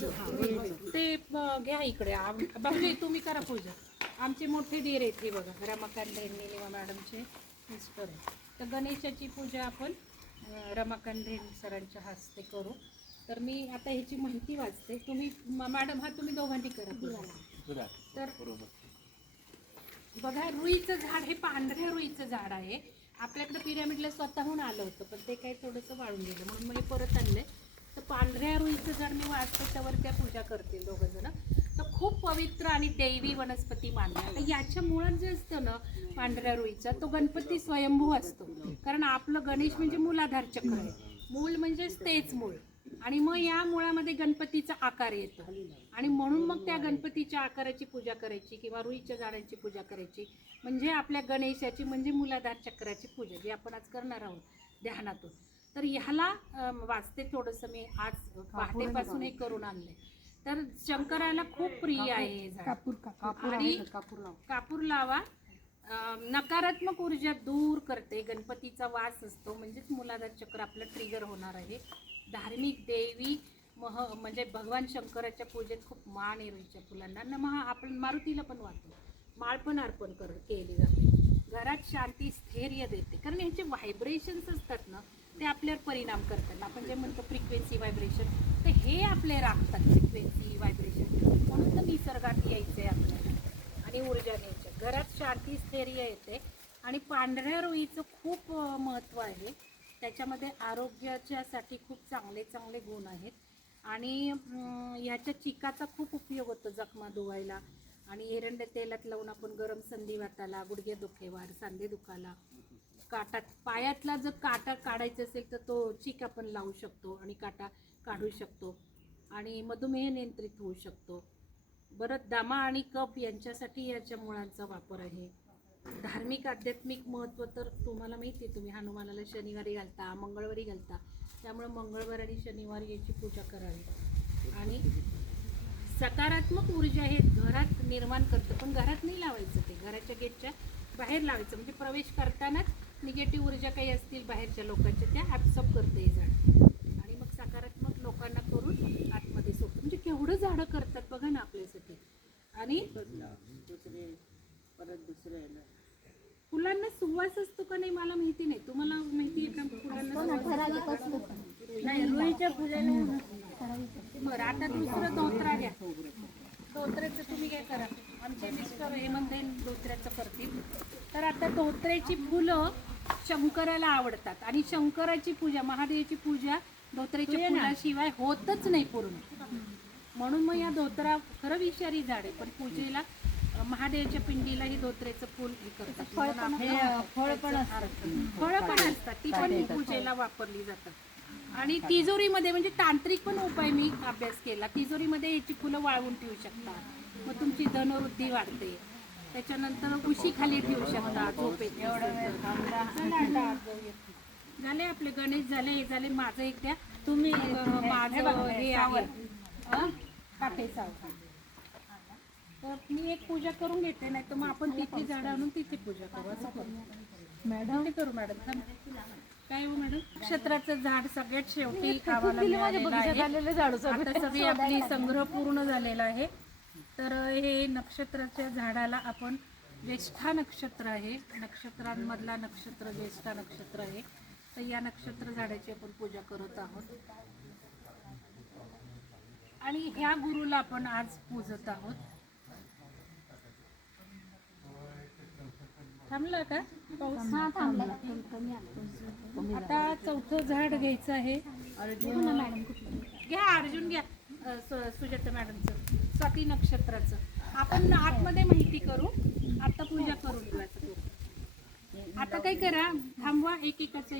रुईचं ते घ्या इकडे. बाबूजी तुम्ही करा पूजा. आमचे मोठे दीर आहेत हे बघा, रमाकांत निलिमा मॅडमचे मिस्टर आहे. तर गणेशाची पूजा आपण रमाकांत सरांच्या हस्ते करू. तर मी आता ह्याची माहिती वाचते. तुम्ही मॅडम तुम्ही दोघांनी करा पूजा. तर बघा, रुईचं झाड हे पांढऱ्या रुईचं झाड आहे. आपल्याकडे पिरॅमिडला स्वतःहून आलं होतं, पण ते काही थोडंसं वाळून गेलं म्हणून मी परत आणले. तर पांढऱ्या रुईचं झाड मी वाचते, त्यावर त्या पूजा करतील दोघं जण. तर खूप पवित्र आणि दैवी वनस्पती मानली. तर याच्या मुळात जे असतं ना पांढऱ्या रुईचा, तो गणपती स्वयंभू असतो. कारण आपलं गणेश म्हणजे मूलाधार चक्र आहे. मूळ म्हणजेच तेच मूळ, आणि मग या मुळामध्ये गणपतीचा आकार येतो. आणि म्हणून मग त्या गणपतीच्या आकाराची पूजा करायची किंवा रुईच्या झाडांची पूजा करायची, म्हणजे आपल्या गणेशाची म्हणजे मूलाधार चक्राची पूजा जी आपण आज करणार आहोत ध्यानातून. तर ह्याला वाचते थोडंसं मी आज पहाटेपासून हे करून आणले. तर शंकराला खूप प्रिय आहे हे झाड. आणि कापूर लावा. नकारात्मक ऊर्जा दूर करते. गणपतीचा वास असतो म्हणजेच मूलाधार चक्र आपलं ट्रिगर होणार आहे. धार्मिक देवी म्हणजे भगवान शंकराच्या पूजेत खूप मान आहे रुईच्या फुलांना. नमः आपण मारुतीला पण वाहतो, माळ पण अर्पण केली जाते. घरात शांती स्थैर्य देते. कारण ह्याचे व्हायब्रेशन्स असतात ना, ते आपल्यावर परिणाम करतात. आपण जे म्हणतो फ्रिक्वेन्सी व्हायब्रेशन, तर हे आपले राखतात फ्रिक्वेन्सी व्हायब्रेशन. म्हणून तर निसर्गात यायचं आहे आपल्याला आणि ऊर्जा न्यायची. घरात शांती स्थैर्य येते. आणि पांढऱ्या रुईचं खूप महत्त्व आहे. त्याच्यामध्ये आरोग्याच्यासाठी खूप चांगले चांगले गुण आहेत. आणि ह्याच्या चिकाचा खूप उपयोग होतो जखमा धुवायला. आणि एरंड तेलात लावून आपण गरम संधिवाताला, गुडघे दुखेवार, सांधे दुखाला, काटा पायातला जर काटा काढायचा असेल तर तो चीक आपण लावू शकतो आणि काटा काढू शकतो. आणि मधुमेह नियंत्रित होऊ शकतो. बरं, दमा आणि कफ यांच्यासाठी याच्या मुळांचा वापर आहे. धार्मिक आध्यात्मिक महत्त्व तर तुम्हाला माहिती आहे. तुम्ही हनुमानाला शनिवारी घालता, मंगळवारी घालता. त्यामुळे मंगळवार आणि शनिवारी याची पूजा करावी. आणि सकारात्मक ऊर्जा हे घरात निर्माण करतं, पण घरात नाही लावायचं, ते घराच्या गेटच्या बाहेर लावायचं. म्हणजे प्रवेश करतानाच निगेटिव्ह ऊर्जा काही असतील बाहेरच्या लोकांच्या, त्या ॲब्सॉर्ब करते हे झाड. आणि मग सकारात्मक लोकांना करून आतमध्ये सोडतं. म्हणजे केवढं झाडं करतात बघा ना आपल्यासाठी. आणि फुलांना सुवास असतो का नाही मला माहिती नाही. तुम्हाला माहिती आहे का फुलांना? नाही, रुईच्या फुलाला. बरं, आता दुसरं धोत्रा घ्या. धोत्र्याचं तुम्ही काय करा, आमचे मिस्टर हेमंत धोत्र्याचं करतील. तर आता धोत्र्याची फुलं शंकराला आवडतात. आणि शंकराची पूजा, महादेवाची पूजा धोत्र्याच्या फुलाशिवाय होतच नाही पूर्ण. म्हणून मग या धोत्रा खरं विषारी झाड आहे, पण पूजेला महादेवाच्या पिंडीला ही धोत्र्याचं फुल हे करतात. फळ पण असतात, ती पण पूजेला वापरली जातात. आणि तिजोरीमध्ये म्हणजे तांत्रिक पण उपाय मी अभ्यास केला. तिजोरीमध्ये याची फुलं वाळवून ठेवू शकता, मग तुमची धनवृद्धी वाढते. त्याच्यानंतर उशी खाली ठेवू शकता झोपेत. झाले आपले गणेश झाले, हे झाले. माझं एक द्या तुम्ही. माझं हे आहे काठेचा. तर मी एक पूजा करून घेते, नाही तर मग आपण तिथे झाड आणून तिथे पूजा करू. असं करू मॅडम, ते करू मॅडम. काय हो मॅडम, नक्षत्राचं झाड सगळ्यात शेवटी आता सगळी आपली संग्रह पूर्ण झालेला आहे. तर हे नक्षत्राच्या झाडाला आपण ज्येष्ठा नक्षत्र आहे, नक्षत्रांमधला नक्षत्र ज्येष्ठा नक्षत्र आहे. तर या नक्षत्र झाडाची आपण पूजा करत आहोत. आणि ह्या गुरुला आपण आज पूजत आहोत. थांबला का पाऊस? आता चौथं झाड घ्यायचं आहे. घ्या अर्जुन, घ्या सुजाता मॅडमचं स्वाती नक्षत्राचं. आपण आतमध्ये माहिती करू, आता पूजा करून घेऊ. आता काय करा, थांबवा, एकेकाचं